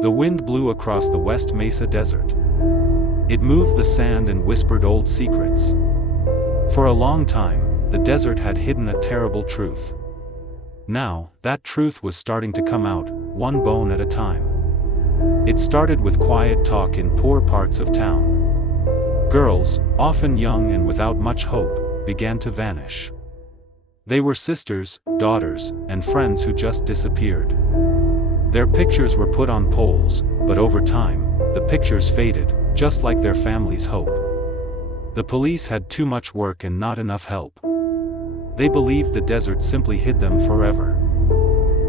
The wind blew across the West Mesa desert. It moved the sand and whispered old secrets. For a long time, the desert had hidden a terrible truth. Now, that truth was starting to come out, one bone at a time. It started with quiet talk in poor parts of town. Girls, often young and without much hope, began to vanish. They were sisters, daughters, and friends who just disappeared. Their pictures were put on poles, but over time, the pictures faded, just like their family's hope. The police had too much work and not enough help. They believed the desert simply hid them forever.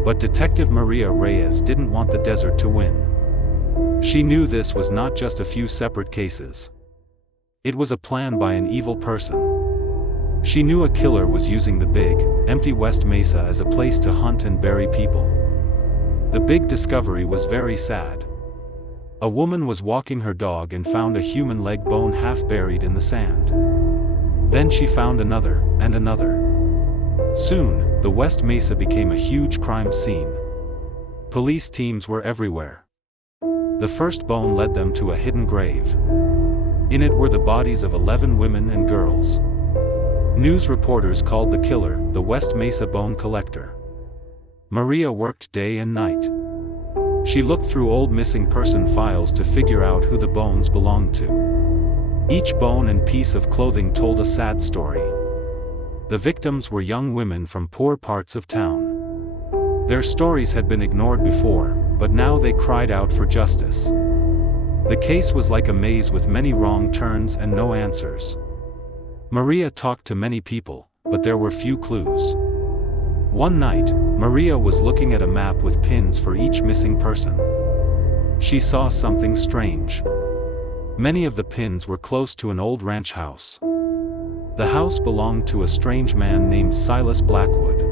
But Detective Maria Reyes didn't want the desert to win. She knew this was not just a few separate cases. It was a plan by an evil person. She knew a killer was using the big, empty West Mesa as a place to hunt and bury people. The big discovery was very sad. A woman was walking her dog and found a human leg bone half buried in the sand. Then she found another, and another. Soon, the West Mesa became a huge crime scene. Police teams were everywhere. The first bone led them to a hidden grave. In it were the bodies of 11 women and girls. News reporters called the killer the West Mesa Bone Collector. Maria worked day and night. She looked through old missing person files to figure out who the bones belonged to. Each bone and piece of clothing told a sad story. The victims were young women from poor parts of town. Their stories had been ignored before, but now they cried out for justice. The case was like a maze with many wrong turns and no answers. Maria talked to many people, but there were few clues. One night, Maria was looking at a map with pins for each missing person. She saw something strange. Many of the pins were close to an old ranch house. The house belonged to a strange man named Silas Blackwood.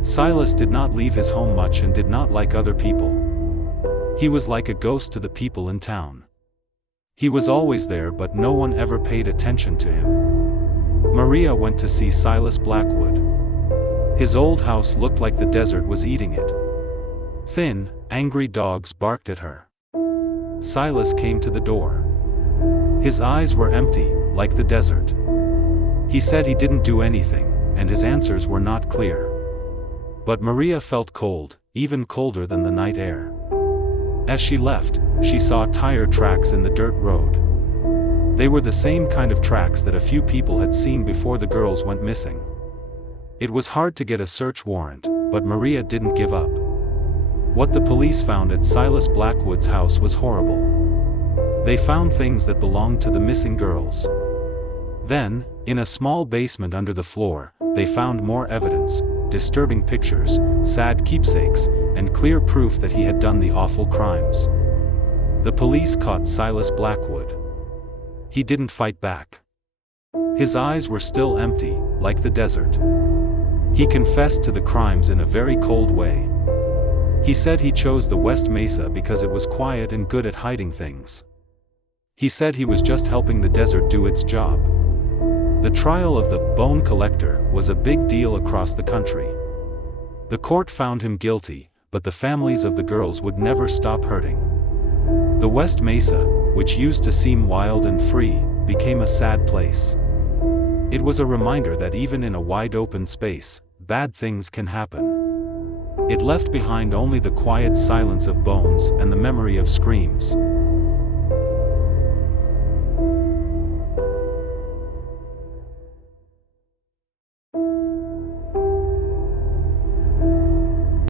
Silas did not leave his home much and did not like other people. He was like a ghost to the people in town. He was always there, but no one ever paid attention to him. Maria went to see Silas Blackwood. His old house looked like the desert was eating it. Thin, angry dogs barked at her. Silas came to the door. His eyes were empty, like the desert. He said he didn't do anything, and his answers were not clear. But Maria felt cold, even colder than the night air. As she left, she saw tire tracks in the dirt road. They were the same kind of tracks that a few people had seen before the girls went missing. It was hard to get a search warrant, but Maria didn't give up. What the police found at Silas Blackwood's house was horrible. They found things that belonged to the missing girls. Then, in a small basement under the floor, they found more evidence, disturbing pictures, sad keepsakes, and clear proof that he had done the awful crimes. The police caught Silas Blackwood. He didn't fight back. His eyes were still empty, like the desert. He confessed to the crimes in a very cold way. He said he chose the West Mesa because it was quiet and good at hiding things. He said he was just helping the desert do its job. The trial of the Bone Collector was a big deal across the country. The court found him guilty, but the families of the girls would never stop hurting. The West Mesa, which used to seem wild and free, became a sad place. It was a reminder that even in a wide open space, bad things can happen. It left behind only the quiet silence of bones and the memory of screams.